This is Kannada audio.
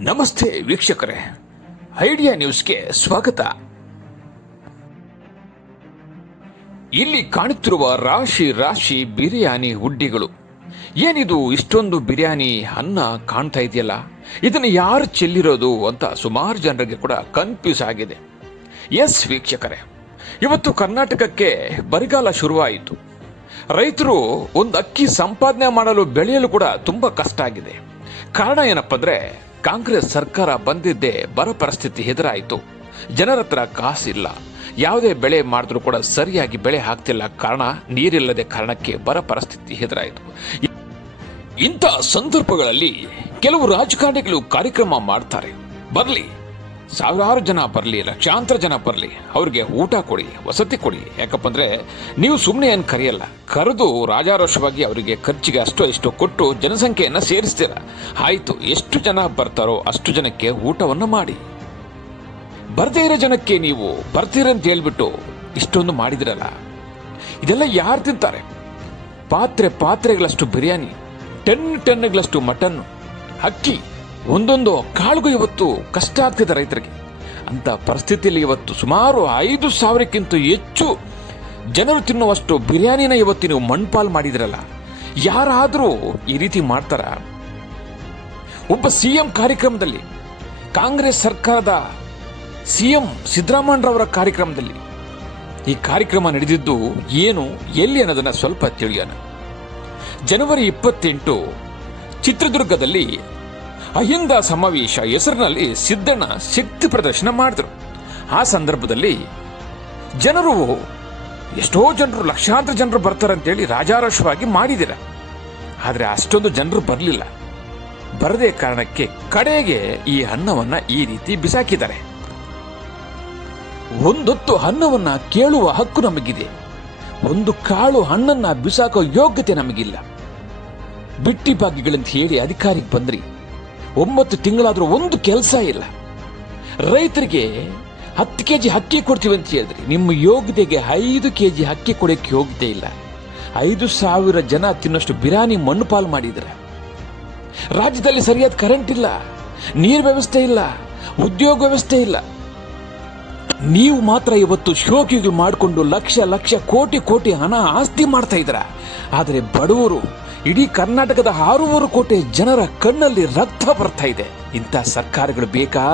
ನಮಸ್ತೆ ವೀಕ್ಷಕರೇ. ಐಡಿಯಾ ನ್ಯೂಸ್ಗೆ ಸ್ವಾಗತ. ಇಲ್ಲಿ ಕಾಣುತ್ತಿರುವ ರಾಶಿ ರಾಶಿ ಬಿರಿಯಾನಿ ಹುಡ್ಡಿಗಳು. ಏನಿದು ಇಷ್ಟೊಂದು ಬಿರಿಯಾನಿ ಅನ್ನ ಕಾಣ್ತಾ ಇದೆಯಲ್ಲ? ಇದನ್ನು ಯಾರು ಚೆಲ್ಲಿರೋದು ಅಂತ ಸುಮಾರು ಜನರಿಗೆ ಕೂಡ ಕನ್ಫ್ಯೂಸ್ ಆಗಿದೆ. ಎಸ್ ವೀಕ್ಷಕರೇ, ಇವತ್ತು ಕರ್ನಾಟಕಕ್ಕೆ ಬರಿಗಾಲ ಶುರುವಾಯಿತು. ರೈತರು ಒಂದು ಅಕ್ಕಿ ಸಂಪಾದನೆ ಮಾಡಲು ಬೆಳೆಯಲು ಕೂಡ ತುಂಬಾ ಕಷ್ಟ ಆಗಿದೆ. ಕಾರಣ ಏನಪ್ಪ ಅಂದ್ರೆ ಕಾಂಗ್ರೆಸ್ ಸರ್ಕಾರ ಬಂದಿದ್ದೇ ಬರ ಪರಿಸ್ಥಿತಿ ಎದುರಾಯಿತು. ಜನರ ಹತ್ರ ಕಾಸಿಲ್ಲ. ಯಾವುದೇ ಬೆಳೆ ಮಾಡಿದ್ರೂ ಕೂಡ ಸರಿಯಾಗಿ ಬೆಳೆ ಹಾಕ್ತಿಲ್ಲ ಕಾರಣ ನೀರಿಲ್ಲದೆ ಕಾರಣಕ್ಕೆ ಬರ ಪರಿಸ್ಥಿತಿ ಎದುರಾಯಿತು. ಇಂಥ ಸಂದರ್ಭಗಳಲ್ಲಿ ಕೆಲವು ರಾಜಕಾರಣಿಗಳು ಕಾರ್ಯಕ್ರಮ ಮಾಡ್ತಾರೆ. ಬರಲಿ. ಸಾವಿರಾರು ಜನ ಬರಲಿ, ಲಕ್ಷಾಂತರ ಜನ ಬರಲಿ, ಅವ್ರಿಗೆ ಊಟ ಕೊಡಿ, ವಸತಿ ಕೊಡಿ. ಯಾಕಪ್ಪ ಅಂದ್ರೆ ನೀವು ಸುಮ್ಮನೆ ಏನು ಕರೆಯಲ್ಲ, ಕರೆದು ರಾಜಾರೋಷವಾಗಿ ಅವರಿಗೆ ಖರ್ಚಿಗೆ ಅಷ್ಟು ಇಷ್ಟು ಕೊಟ್ಟು ಜನಸಂಖ್ಯೆಯನ್ನು ಸೇರಿಸ್ತೀರ. ಆಯಿತು, ಎಷ್ಟು ಜನ ಬರ್ತಾರೋ ಅಷ್ಟು ಜನಕ್ಕೆ ಊಟವನ್ನು ಮಾಡಿ. ಬರ್ದೇ ಇರೋ ಜನಕ್ಕೆ ನೀವು ಬರ್ತೀರಂತ ಹೇಳ್ಬಿಟ್ಟು ಇಷ್ಟೊಂದು ಮಾಡಿದಿರಲ್ಲ, ಇದೆಲ್ಲ ಯಾರು ತಿಂತಾರೆ? ಪಾತ್ರೆ ಪಾತ್ರೆಗಳಷ್ಟು ಬಿರಿಯಾನಿ, ಟೆನ್ ಟೆನ್ಗಳಷ್ಟು ಮಟನ್ ಅಕ್ಕಿ. ಒಂದೊಂದು ಕಾಳುಗೂ ಇವತ್ತು ಕಷ್ಟ ಆಗ್ತಿದೆ ರೈತರಿಗೆ. ಅಂತ ಪರಿಸ್ಥಿತಿಯಲ್ಲಿ ಇವತ್ತು ಸುಮಾರು ಐದು ಸಾವಿರಕ್ಕಿಂತ ಹೆಚ್ಚು ಜನರು ತಿನ್ನುವಷ್ಟು ಬಿರಿಯಾನಿನ ಇವತ್ತು ನೀವು ಮಣ್ಪಾಲ್ ಮಾಡಿದ್ರಲ್ಲ, ಯಾರಾದರೂ ಈ ರೀತಿ ಮಾಡ್ತಾರ? ಒಬ್ಬ ಸಿಎಂ ಕಾರ್ಯಕ್ರಮದಲ್ಲಿ, ಕಾಂಗ್ರೆಸ್ ಸರ್ಕಾರದ ಸಿ ಎಂ ಸಿದ್ದರಾಮಯ್ಯರವರ ಕಾರ್ಯಕ್ರಮದಲ್ಲಿ ಈ ಕಾರ್ಯಕ್ರಮ ನಡೆದಿದ್ದು ಏನು, ಎಲ್ಲಿ ಅನ್ನೋದನ್ನ ಸ್ವಲ್ಪ ತಿಳಿಯೋಣ. ಜನವರಿ ಇಪ್ಪತ್ತೆಂಟು ಚಿತ್ರದುರ್ಗದಲ್ಲಿ ಅಹಿಂದ ಸಮಾವೇಶ ಹೆಸರಿನಲ್ಲಿ ಸಿದ್ದಣ್ಣ ಶಕ್ತಿ ಪ್ರದರ್ಶನ ಮಾಡಿದ್ರು. ಆ ಸಂದರ್ಭದಲ್ಲಿ ಜನರು ಎಷ್ಟೋ ಜನರು, ಲಕ್ಷಾಂತರ ಜನರು ಬರ್ತಾರೆ ಅಂತೇಳಿ ರಾಜಾರೋಷವಾಗಿ ಮಾಡಿದಿರ. ಆದರೆ ಅಷ್ಟೊಂದು ಜನರು ಬರಲಿಲ್ಲ. ಬರದೇ ಕಾರಣಕ್ಕೆ ಕಡೆಗೆ ಈ ಅನ್ನವನ್ನ ಈ ರೀತಿ ಬಿಸಾಕಿದ್ದಾರೆ. ಒಂದೊತ್ತು ಅನ್ನವನ್ನ ಕೇಳುವ ಹಕ್ಕು ನಮಗಿದೆ. ಒಂದು ಕಾಳು ಹಣ್ಣನ್ನು ಬಿಸಾಕೋ ಯೋಗ್ಯತೆ ನಮಗಿಲ್ಲ. ಬಿಟ್ಟಿ ಬಾಗಿಗಳಂತ ಹೇಳಿ ಅಧಿಕಾರಿಗೆ ಬಂದ್ರಿ. ಒಂಬತ್ತು ತಿಂಗಳಾದರೂ ಒಂದು ಕೆಲಸ ಇಲ್ಲ. ರೈತರಿಗೆ ಹತ್ತು ಕೆ ಜಿ ಅಕ್ಕಿ ಕೊಡ್ತೀವಿ ಅಂತ ಹೇಳಿದ್ರಿ. ನಿಮ್ಮ ಯೋಗ್ಯತೆಗೆ ಐದು ಕೆ ಜಿ ಅಕ್ಕಿ ಕೊಡೋಕ್ಕೆ ಯೋಗ್ಯತೆ ಇಲ್ಲ. ಐದು ಸಾವಿರ ಜನ ತಿನ್ನೋಷ್ಟು ಬಿರಾನಿ ಮಣ್ಣು ಪಾಲು ಮಾಡಿದ್ರ. ರಾಜ್ಯದಲ್ಲಿ ಸರಿಯಾದ ಕರೆಂಟ್ ಇಲ್ಲ. ನೀರು ವ್ಯವಸ್ಥೆ ಇಲ್ಲ. ಉದ್ಯೋಗ ವ್ಯವಸ್ಥೆ ಇಲ್ಲ. ನೀವು ಮಾತ್ರ ಇವತ್ತು ಶೋಕಿಗಳು ಮಾಡಿಕೊಂಡು ಲಕ್ಷ ಲಕ್ಷ ಕೋಟಿ ಕೋಟಿ ಹಣ ಆಸ್ತಿ ಮಾಡ್ತಾ ಇದ್ದೀರ? ಆದರೆ ಬಡವರು, ಇಡೀ ಕರ್ನಾಟಕದ ಆರೂವರೆ ಕೋಟಿ ಜನರ ಕಣ್ಣಲ್ಲಿ ರಕ್ತ ಬರ್ತಾ ಇದೆ. ಇಂಥ ಸರ್ಕಾರಗಳು ಬೇಕಾ?